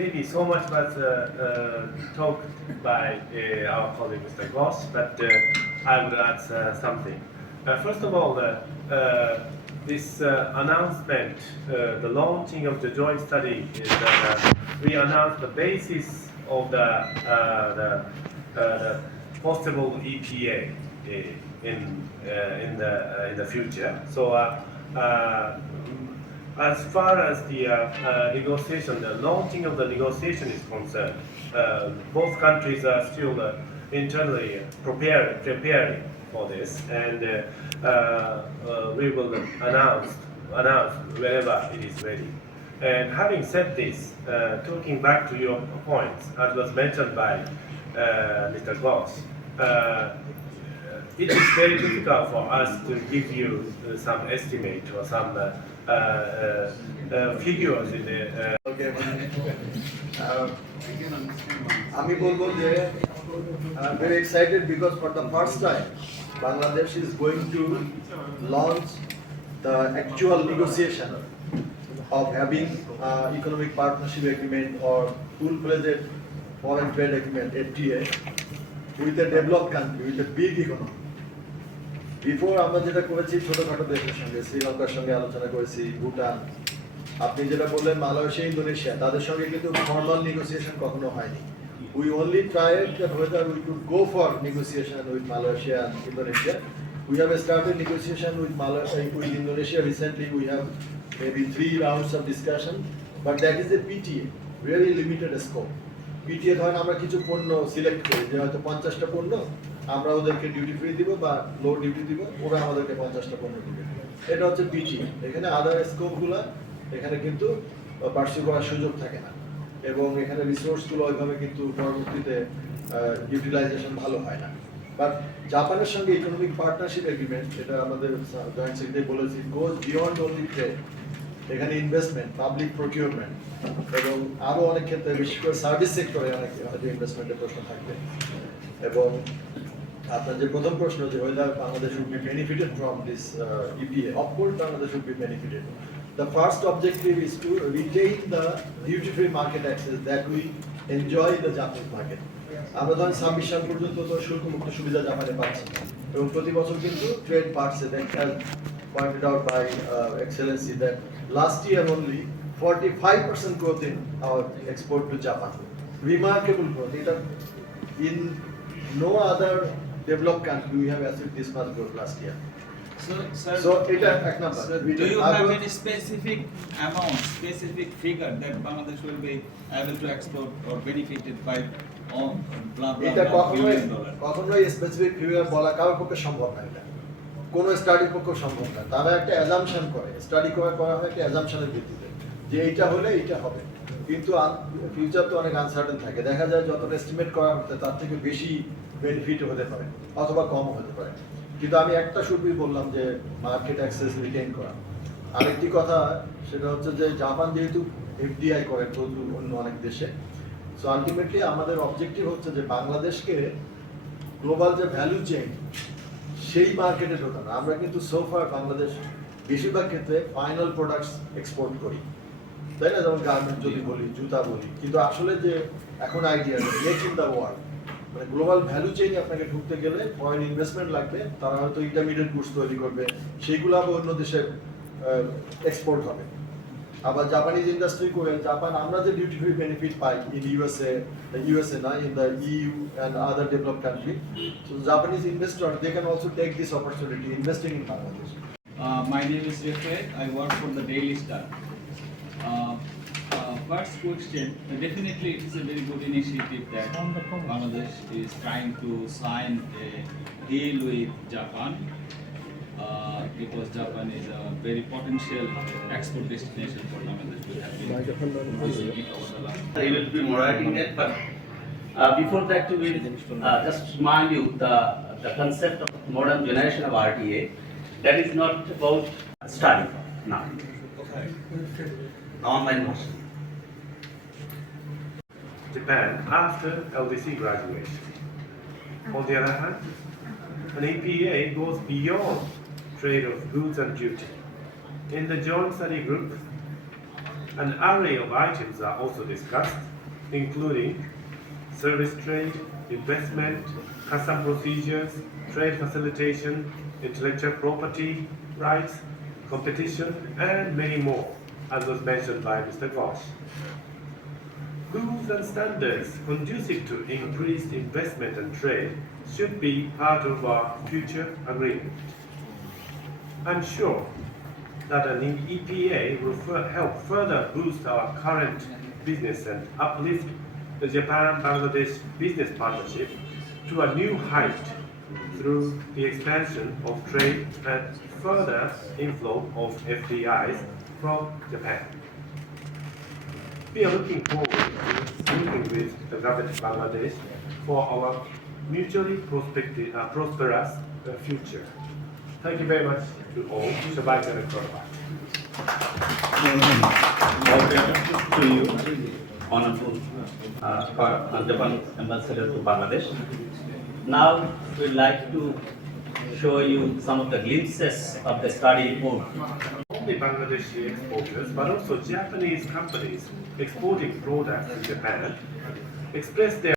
maybe so much was talked by our colleague Mr. Goss, but I would add something. First of all, this announcement, the launching of the joint study, is we announced the basis of the possible EPA in the future. So. As far as the negotiation, the launching of the negotiation is concerned, both countries are still internally preparing for this, and we will announce whenever it is ready. And having said this, talking back to your points, as was mentioned by Mr. Goss, it is very difficult for us to give you some estimate or some figures in the. আমি বলবো যে I'm very excited because for the first time Bangladesh is going to launch the actual negotiation of having economic partnership agreement or full-fledged foreign trade agreement FTA with a developed country with a big economy. Before আমরা যেটা করেছি ছোটখাটো দেশের সঙ্গে শ্রীলঙ্কার সঙ্গে আলোচনা করেছি, ভুটান, আপনি যেটা বললেন মালয়েশিয়া, ইন্দোনেশিয়া, তাদের সঙ্গে কিন্তু ফর্মাল নেগোসিয়েশন কখনো হয়নি। We only tried that whether we could go for negotiation with Malaysia and Indonesia. We have started negotiation with Indonesia recently. We have maybe 3 rounds of discussion, but that is a PTA, very limited scope. PTA ধরেন আমরা কিছু পণ্য সিলেক্ট করি, যে হয়তো 50টা পণ্য আমরা ওদেরকে ডিউটি ফ্রি দিব বা লো ডিউটি দিব, ওরা আমাদেরকে 50টা পণ্য দিবে। এটা হচ্ছে পিটিএ। এখানে আদার স্কোপগুলো এখানে কিন্তু পার্সিউ করার সুযোগ থাকে না, এবং এখানে রিসোর্সগুলো ওইভাবে কিন্তু পরবর্তীতে ইউটিলাইজেশন ভালো হয় না। বাট জাপানের সঙ্গে ইকোনমিক পার্টনারশিপ এগ্রিমেন্ট, এটা আমাদের জয়েন্ট সেক্রেটারি বলেছি, গোজ বিয়ন্ড অনলি ট্রেড। এখানে ইনভেস্টমেন্ট, পাবলিক প্রকিউরমেন্ট এবং আরও অনেক ক্ষেত্রে, বিশেষ করে সার্ভিস সেক্টরে অনেক হয়তো ইনভেস্টমেন্টের প্রশ্ন থাকবে। এবং আপনার যে প্রথম প্রশ্ন যে whether Bangladesh should be benefited from this EPA, of course Bangladesh should be benefited. The first objective is to retain the duty-free market access that we enjoy in the Japanese market. আমরা ধরেন 26 সাল পর্যন্ত তো শুল্কমুক্ত সুবিধা জাপানে পাচ্ছি, এবং প্রতি বছর কিন্তু ট্রেড বাড়ছে। That has pointed out by Excellency that last year only 45% growth in our export to Japan. Remarkable growth. It in no other developed country we have achieved this much growth last year. So এটা এক number. Do you have any specific amount, specific figure that Bangladesh will be able to export or benefited by এটা কখনোই specific figure বলা কারোর পক্ষে সম্ভব না। এটা কোনো স্টাডির পক্ষে সম্ভব না। তারা একটা অ্যাজাম্পশন করে, স্টাডি করা হয় একটা অ্যাজাম্পশনের ভিত্তিতে যে এইটা হলে এইটা হবে, কিন্তু ফিউচার তো অনেক আনসার্টেন থাকে। দেখা যায় যতটা এস্টিমেট করা হচ্ছে তার থেকে বেশি বেনিফিট হতে পারে অথবা কমও হতে পারে। কিন্তু আমি একটা শুরুই বললাম যে মার্কেট অ্যাক্সেস রিটেইন করা। আরেকটি কথা সেটা হচ্ছে যে জাপান যেহেতু এফডিআই করে প্রচুর অন্য অনেক দেশে, সো আলটিমেটলি আমাদের অবজেক্টিভ হচ্ছে যে বাংলাদেশকে গ্লোবাল যে ভ্যালু চেইন সেই মার্কেটে ঢোকানো। আমরা কিন্তু সোফার বাংলাদেশ বেশিরভাগ ক্ষেত্রে ফাইনাল প্রোডাক্টস এক্সপোর্ট করি, তাই না? যেমন গার্মেন্ট যদি বলি, জুতা বলি, কিন্তু আসলে যে এখন idea make in the world, মানে গ্লোবাল ভ্যালু চেইনে আপনাকে ঢুকতে গেলে ফরেন ইনভেস্টমেন্ট লাগবে। তারা হয়তো ইন্টারমিডিয়েট গুডস তৈরি করবে, সেইগুলো আবার অন্য দেশে এক্সপোর্ট হবে। আবার জাপানিজ ইন্ডাস্ট্রি করে জাপান আমরা যে ডিউটি ফ্রি বেনিফিট পাই ইন ইউএসএ না, in the EU and other developed country, so Japanese investor they can also take this opportunity investing in Bangladesh. My name is Refre. I work for the Daily Star. First question, definitely it is a very good initiative that Bangladesh is trying to sign a deal with Japan, because Japan is a very potential export destination for Bangladesh. We have been using it over the last. I will be moderating that, but before that, we will just remind you the concept of modern generation of RTA. That is not about study now. Online version. Japan after LDC graduation. On the other hand, an EPA goes beyond trade of goods and duty. In the joint study group, An array of items are also discussed, including service trade, investment, custom procedures, trade facilitation, intellectual property rights, competition, and many more, as was mentioned by Mr. Ghosh. Rules and standards conducive to increased investment and trade should be part of our future agreement. I'm sure that an EPA will help further boost our current business and uplift the Japan-Bangladesh business partnership to a new height through the expansion of trade and further inflow of FDIs from Japan. We are looking forward to working with the government of Bangladesh for our mutually prosperous future. Thank you very much to all. Survive and provide. To you, Honorable Japan Ambassador to Bangladesh. Now we'd like to show you some of the glimpses of the study report. Only Bangladeshi exporters, but also Japanese companies exporting products to Japan expressed their